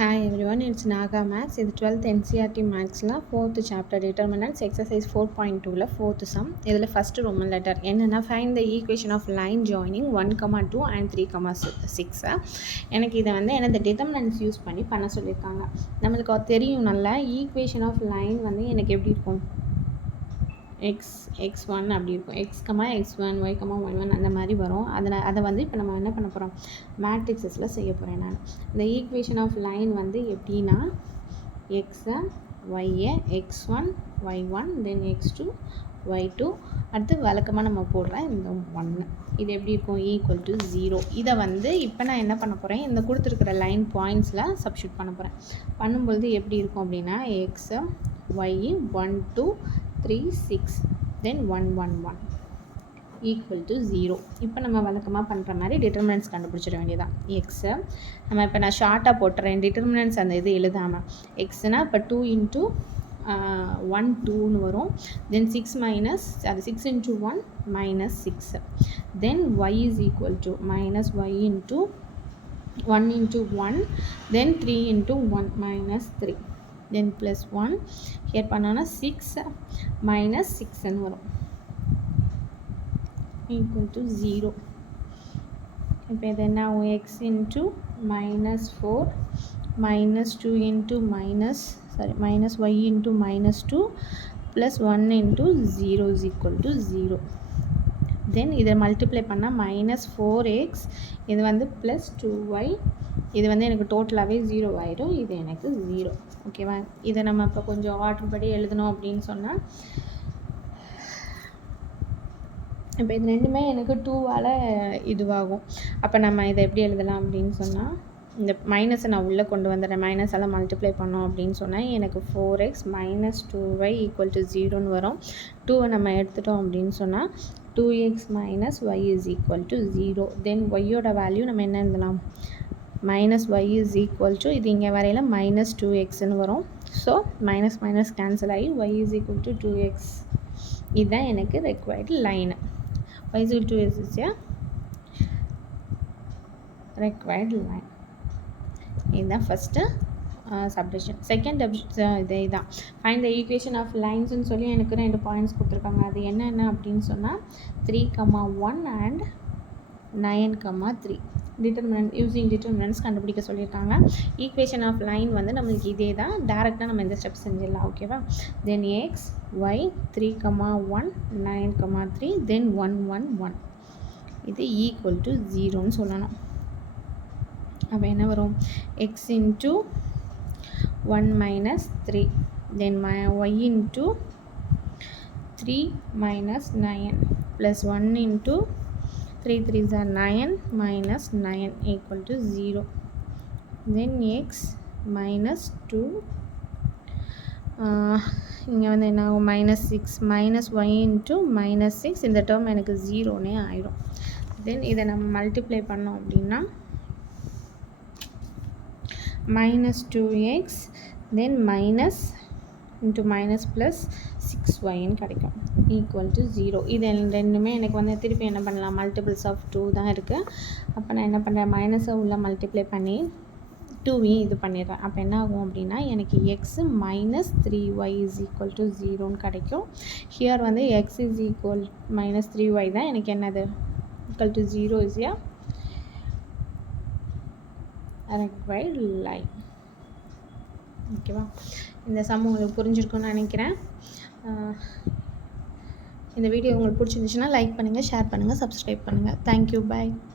Hi everyone, it's Naga Maths. இது 12th NCERT Mathsல 4th chapter determinants exercise 4.2ல 4th sum. இதில் first Roman letter என்னன்னா find the equation of line joining 1, 2 and 3, 6. எனக்கு இதை வந்து இந்த determinants use பண்ணி பண்ண சொல்லியிருக்காங்க. நம்மளுக்கு தெரியும் நல்லா equation of line வந்து எனக்கு எப்படி இருக்கும், x1 அப்படி இருக்கும், x1 y1 அந்த மாதிரி வரும். அதை வந்து இப்போ நம்ம என்ன பண்ண போகிறோம், மேட்ரிக்ஸஸில் செய்ய போகிறேன். நான் இந்த ஈக்குவேஷன் ஆஃப் லைன் வந்து எப்படின்னா எக்ஸை ஒய்யை x1 y1 தென் x2 y2 அடுத்து வழக்கமாக நம்ம போடுறேன் இந்த 1. இது எப்படி இருக்கும், ஈக்குவல் டு 0. இதை வந்து இப்போ நான் என்ன பண்ண போகிறேன், இந்த கொடுத்துருக்கிற லைன் பாயிண்ட்ஸில் சப்ஸ்டியூட் பண்ண போகிறேன். பண்ணும்பொழுது எப்படி இருக்கும் அப்படின்னா எக்ஸை y 1 2 3 6 then 1 1 1 equal to 0. இப்போ நம்ம வழக்கமாக பண்ணுற மாதிரி டிட்டர்மினன்ட்ஸ் கண்டுபிடிச்சிட வேண்டியதான். எக்ஸை நம்ம இப்போ நான் ஷார்ட்டாக போட்டுறேன், டிட்டர்மினன்ட்ஸ் அந்த இது எழுதாமல். எக்ஸ்னால் இப்போ 2 into 1 2ன்னு வரும். தென் 6 into 1 minus 6. then y is equal to minus y into 1 into 1 then 3 into 1 minus 3 then plus 1 here பண்ணானா 6 minus 6ன்னு வரும் equal to 0. இப்போ இது என்ன ஆகும், x into minus 4 minus 2 into minus y into minus 2 plus 1 into 0 is equal to 0. தென் இதை multiply பண்ணால் minus 4x, இது வந்து ப்ளஸ் 2y, இது வந்து எனக்கு டோட்டலாகவே 0 ஆகிடும். இது எனக்கு 0. ஓகேவா, இதை நம்ம இப்போ கொஞ்சம் ஆர்டர் படி எழுதணும் அப்படின்னு சொன்னால், இப்போ இது ரெண்டுமே எனக்கு 2ஆல் இதுவாகும். அப்போ நம்ம இதை எப்படி எழுதலாம் அப்படின்னு சொன்னால், இந்த மைனஸை நான் உள்ளே கொண்டு வந்துடுறேன். மைனஸால் மல்டிப்ளை பண்ணோம் அப்படின்னு சொன்னால் எனக்கு 4x minus 2y equal to 0ன்னு வரும். 2வை நம்ம எடுத்துட்டோம் அப்படின்னு சொன்னால் 2x minus y is equal to 0. தென் ஒய்யோட வேல்யூ நம்ம என்ன எழுதலாம், minus y is equal to, இது இங்கே வரையில் மைனஸ் 2xன்னு வரும். ஸோ மைனஸ் மைனஸ் கேன்சல் ஆகி y is equal to 2x. இதுதான் எனக்கு required line. y is equal to 2x is a required line. இதுதான் ஃபஸ்ட்டு சப்டிவிஷன். செகண்ட் இதே தான் ஃபைண்ட் த ஈக்குவேஷன் ஆஃப் லைன்ஸ்னு சொல்லி எனக்கு 2 பாயிண்ட்ஸ் கொடுத்துருக்காங்க. அது என்னென்ன அப்படின்னு சொன்னால் 3, 1 and 9, 3 டிட்டர்மினன்ட் யூஸிங் டிட்டர்மினன்ட்ஸ் கண்டுபிடிக்க சொல்லியிருக்காங்க. ஈக்குவேஷன் ஆஃப் லைன் வந்து நம்மளுக்கு இதே தான், டேரெக்டாக நம்ம இந்த ஸ்டெப் செஞ்சிடலாம். ஓகேவா, தென் எக்ஸ் ஒய் 3, 1 9, 3 தென் 1 1 1 இது ஈக்குவல் டு 0ன்னு சொல்லணும். அப்போ என்ன வரும், x into 1 minus 3 then y into 3 minus 9 plus 1 into 3 3s are 9 minus 9 equal to 0. then x minus 2 இங்கே வந்து என்ன ஆகும், minus 6 minus y into minus 6, இந்த டேர்ம் எனக்கு 0னே ஆயிடும். தென் இதை நம்ம மல்டிப்ளை பண்ணோம் அப்படின்னா minus 2x then minus into minus plus 6y கிடைக்கும் equal to 0. இது ரெண்டுமே எனக்கு வந்து திருப்பி என்ன பண்ணலாம், மல்டிபிள்ஸ் ஆஃப் 2 தான் இருக்குது. அப்போ நான் என்ன பண்ணுறேன், மைனஸை உள்ள மல்டிப்ளை பண்ணி 2வையும் இது பண்ணிடுறேன். அப்போ என்ன ஆகும் அப்படின்னா எனக்கு x minus 3y is equal to 0ன்னு கிடைக்கும். ஹியர் வந்து x is equal minus 3y தான் எனக்கு என்னது equal to 0 is a required line. ஓகேவா, இந்த சம் உங்களுக்கு புரிஞ்சிருக்குன்னு நினைக்கிறேன். இந்த வீடியோ உங்களுக்கு பிடிச்சிருந்துச்சுன்னா லைக் பண்ணுங்கள், ஷேர் பண்ணுங்கள், சப்ஸ்கிரைப் பண்ணுங்கள். தேங்க்யூ, பாய்.